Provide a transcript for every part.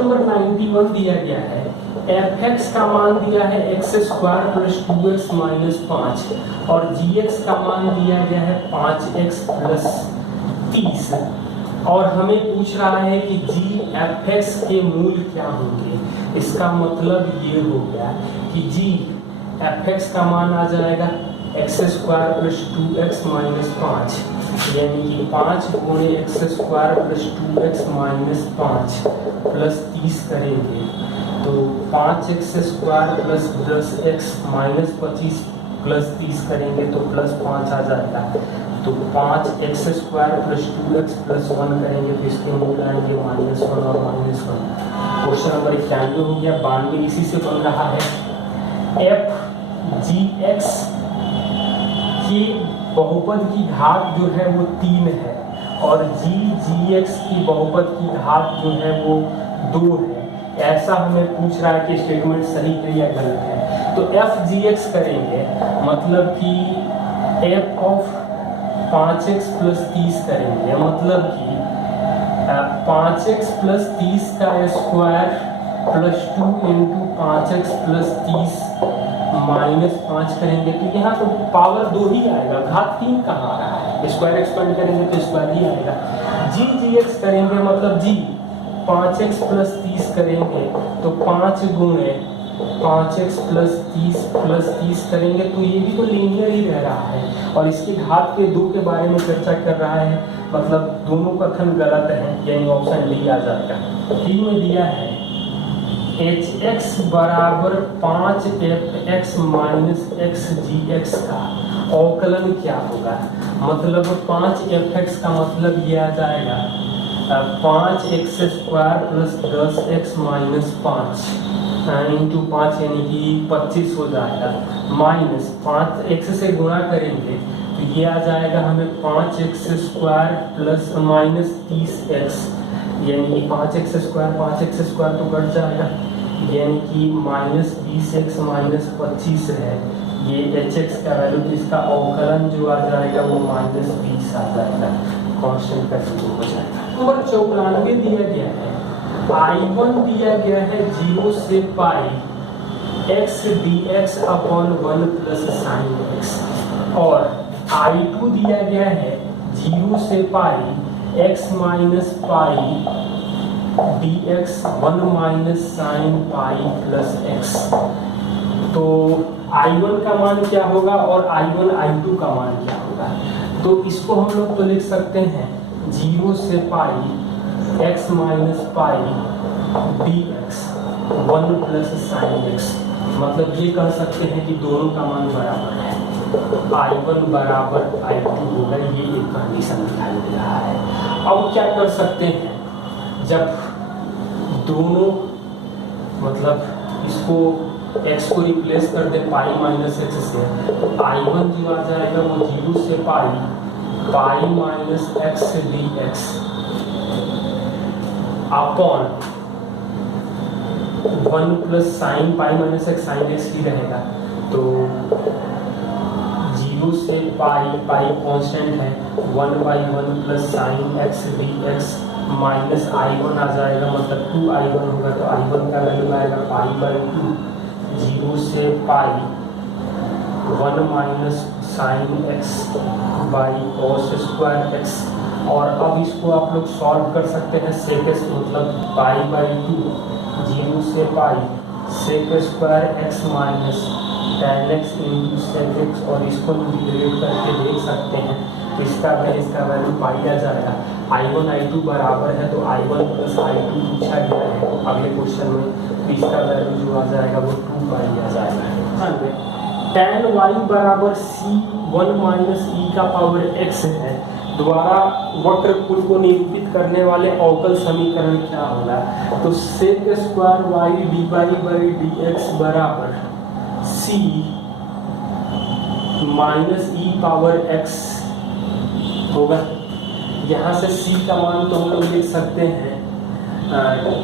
Number 91 दिया गया है, एफ एक्स का मान दिया है x square plus 2x minus 5 और जी एक्स का मान दिया गया है 5x प्लस 30 और हमें पूछ रहा है कि जी एफ एक्स के मूल क्या होंगे। इसका मतलब ये हो गया कि जी एफ एक्स का मान आ जाएगा x square plus 2x minus 5 यानी कि 5 गुणे x square plus 2x minus 5 plus 30 करेंगे तो 5x square plus 10x minus 25 plus 30 करेंगे तो प्लस 5 आ जाएगा। तो 5x square plus 2x plus 1 करेंगे तो इसके मूल आएंगे -1 और -1। क्वेश्चन नंबर 91 हो गया। 92 इसी से बन रहा है, एफ जी एक्स की बहुपद की घात जो है वो 3 है और जी एक्स की बहुपद की घात जो है वो 2 है। ऐसा हमें पूछ रहा है कि स्टेटमेंट सही है या गलत है। तो एफ जी एक्स करेंगे मतलब कि एफ ऑफ 5x प्लस 30 करेंगे मतलब कि 5x प्लस 30 का square plus 2 into 5x plus 30 minus 5 करेंगे तो यहाँ तो पावर 2 ही आएगा, घात 3 कहाँ आ रहा है। स्क्वायर एक्सपेंड करेंगे तो स्क्वायर ही आएगा। जी एक्स करेंगे मतलब जी 5x प्लस 30 करेंगे तो 5 गुणे 5x प्लस 30 करेंगे तो ये भी तो लीनियर ही रह रहा है और इसके घात के 2 के बारे में चर्चा कर रहा है, मतलब दोनों कथन गलत है यानी ऑप्शन डी आ जाएगा। डी में दिया है एच एक्स बराबर 5f(x माइनस एक्स जी एक्स का अवकलन क्या होगा। मतलब 5f(x) का मतलब ये आ जाएगा 5x square plus 10x minus 5 into 5 यानी कि 25 हो जाएगा माइनस 5x से गुणा करेंगे तो ये आ जाएगा हमें 5x square plus minus 30x यानी कि 5x स्क्वायर तो कट जाएगा यानी कि माइनस 20x माइनस 25 है ये hx का वैल्यू। तो इसका अवकलन जो आ जाएगा वो माइनस 20 आ जाएगा, कांस्टेंट का वैल्यू हो जाएगा। नंबर 94 दिया गया है, I1 दिया गया है 0 से पाई x dx upon 1 plus sine x और I2 दिया गया है 0 से पाई x minus pi dx 1 minus sine pi plus x। तो I1 का मान क्या होगा और I1 I2 का मान क्या होगा। तो इसको हम लोग तो लिख सकते हैं 0 से पाई x minus pi dx 1 plus sine x। मतलब ये कह सकते हैं कि दोनों का मान बराबर है, I1 बराबर I2 होगा। ये एक कंडीशन दिखाई दे रहा है। अब क्या कर सकते हैं, जब दोनों मतलब इसको x को रिप्लेस कर दे पाई माइनस x से, I1 जो आ जाएगा वो 0 से pi minus x dx upon 1 plus sine pi minus x sine x ही रहेगा। तो 0 से पाई कांस्टेंट है 1/1 plus sine x dx minus I1 आ जाएगा मतलब 2I1 होगा। तो I1 का वैल्यू आएगा पाई/2 0 से pi 1 minus sine x by cos square x। और अब इसको आप लोग सॉल्व कर सकते हैं सेक x मतलब पाई/2 0 से pi sec square x minus tan x into sec x और इसको इंटीग्रेट करके देख सकते हैं तो इसका वैल्यू पाई आ जाएगा। I1 I2 बराबर है तो I1 प्लस I2 पूछा गया है अगले क्वेश्चन में, तो इसका वैल्यू जो आ जाएगा वो 2 पाई आ जाएगा। tan y बराबर c1 माइनस e का पावर x है। द्वारा वक्र कुल को निरूपित करने वाले अवकल समीकरण क्या होगा। तो sec square y dy by dx बराबर c minus e power x होगा। यहाँ से c का मान तो हम लोग लिख सकते हैं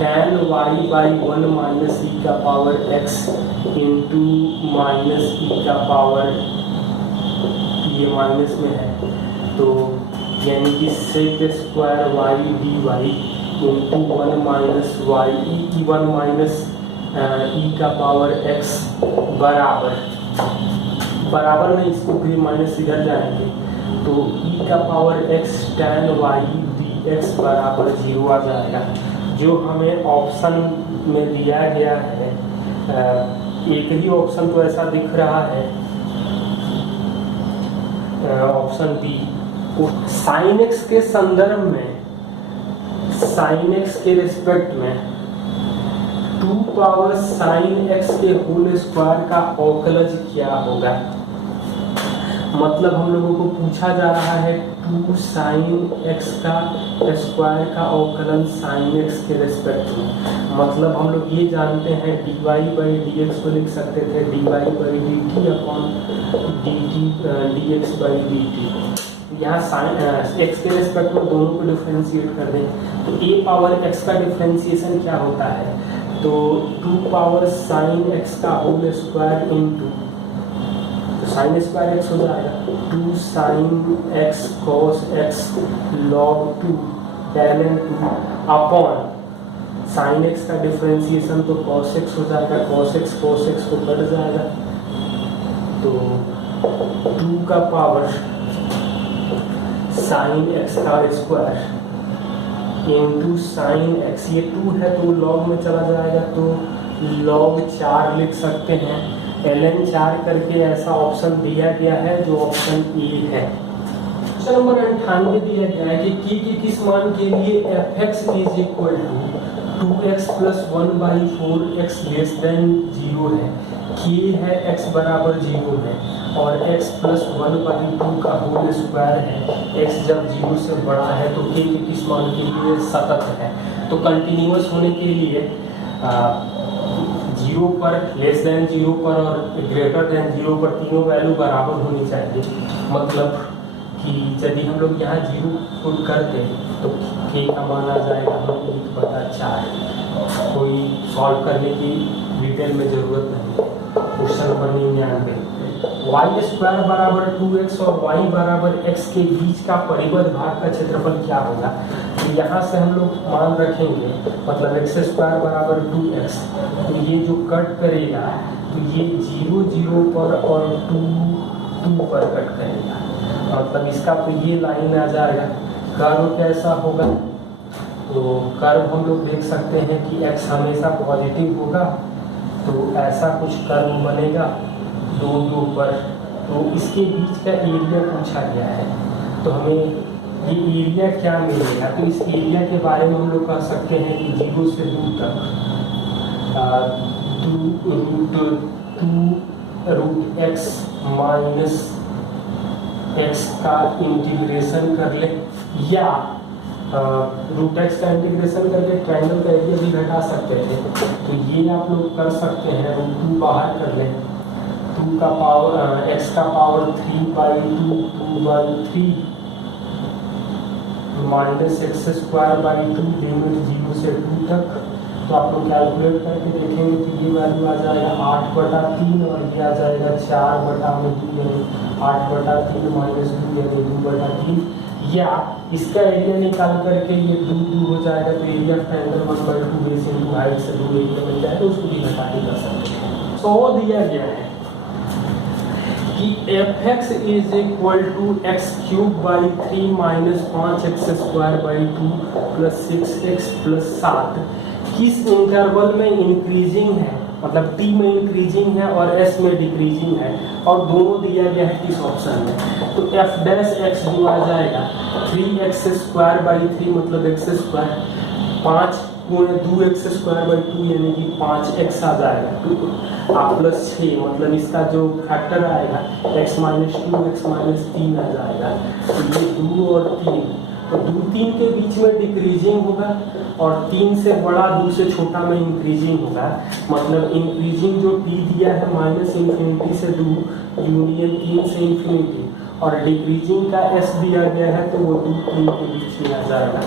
tan y by 1 minus e का power x into minus e का पावर, ये माइनस में है तो यानी कि sec square y dy into 1 minus y e 1 minus e का पावर एक्स बराबर में इसको भी माइनस इधर जाएंगे तो ई का power x tan y d x बराबर 0 आ जाएगा। जो हमें ऑप्शन में दिया गया है एक ही ऑप्शन तो ऐसा दिख रहा है, ऑप्शन बी। साइन एक्स के संदर्भ में, साइन एक्स के रिस्पेक्ट में 2 पावर साइन एक्स के होल स्क्वायर का अवकलज क्या होगा। मतलब हम लोगों को पूछा जा रहा है 2 साइन एक्स का स्क्वायर का अवकलन साइन एक्स के रिस्पेक्ट में। मतलब हम लोग ये जानते हैं dy बाई डी एक्स को लिख सकते थे dy by d t upon d x by d t. यहाँ साइन एक्स के रिस्पेक्ट में दोनों को डिफ्रेंशिएट कर दें तो a पावर x का डिफ्रेंशिएशन क्या होता है, तो 2 पावर साइन एक्स का whole square into sine square x हो जाएगा 2 sine x cos x log 2 tan 2 upon sine x का डिफरेंशिएशन तो कॉस एक्स हो जाएगा, कॉस एक्स को कट जाएगा तो 2 का पावर साइन एक्स का स्क्वायर इंटू साइन एक्स, ये 2 है तो लॉग में चला जाएगा तो लॉग 4 लिख सकते हैं। ln 4 करके ऐसा ऑप्शन दिया गया है जो ऑप्शन ए है। क्वेश्चन नंबर 98 दिया गया है कि के किस मान के लिए fx is equal to 2x plus 1/4x less than 0 है। k है x बराबर 0 है और x प्लस 1/2 का होल स्क्वायर है। x जब 0 से बड़ा है तो k के किस मान के लिए सतत है। तो कंटिन्यूअस होने के लिए 0 पर, लेस देन 0 पर और ग्रेटर देन 0 पर तीनों वैल्यू बराबर होनी चाहिए। मतलब कि यदि हम लोग यहाँ 0 पुट करते तो k का मान आ जाएगा 1/4। कोई सॉल्व करने की डिटेल में ज़रूरत नहीं। क्वेश्चन नंबर 99 वाई स्क्वायर बराबर 2x और y बराबर x के बीच का परिबद्ध भाग का क्षेत्रफल क्या होगा। तो यहाँ से हम लोग मान रखेंगे मतलब x स्क्वायर बराबर 2x, तो ये जो कट करेगा तो ये 0 0 पर और 2 2 पर कट करेगा। मतलब इसका तो ये लाइन आ जाएगा। कर्व कैसा होगा, तो कर्व हम लोग देख सकते हैं कि x हमेशा पॉजिटिव होगा तो ऐसा कुछ कर्व बनेगा 2 2 पर। तो इसके बीच का एरिया पूछा गया है तो हमें ये एरिया क्या मिलेगा, तो इस एरिया के बारे में हम लोग कह सकते हैं कि 0 से 2 तक 2√x माइनस x का इंटीग्रेशन कर ले या √x का इंटीग्रेशन करके ट्रायंगल का एरिया भी घटा सकते थे। तो ये आप लोग कर सकते हैं, √2 बाहर कर लें 2 का पावर x का power 3/2 2/3 minus x square by 2 limit 0 से 2 तक। तो आप लोग कैलकुलेट करके देखेंगे तो ये वैल्यू आ जाएगा 8/3 और ये आ जाएगा 4/2 यानी 8/3 माइनस 2 यानी 2/3। या इसका एरिया निकाल करके ये 2 2 हो जाएगा तो area of triangle 1/2 base into height से 2 एरिया मिल जाएगा, तो उसको भी घटा के कर सकते हैं। तो दिया गया है कि fx is equal to x³ / 3 - 5x² / 2 plus 6x plus 7 किस इंटरवल में इंक्रीजिंग है, मतलब t में इंक्रीजिंग है और s में डिक्रीजिंग है और दोनों दिया गया है किस ऑप्शन में। तो f' जो आ जाएगा 3x² / 3 मतलब x² 5 गुणे 2x² / 2 यानी कि 5x आ जाएगा प्लस 6 मतलब इसका जो फैक्टर आएगा x - 2 x - 3 आ जाएगा। तो ये 2 और 3 तो 2 3 के बीच में डिक्रीजिंग होगा और 3 से बड़ा 2 से छोटा में इंक्रीजिंग होगा। मतलब इंक्रीजिंग जो t दिया है -∞ से 2 यूनियन 3 से ∞ और डिक्रीजिंग का s दिया गया है तो वो 2 3 के बीच में आ जाएगा।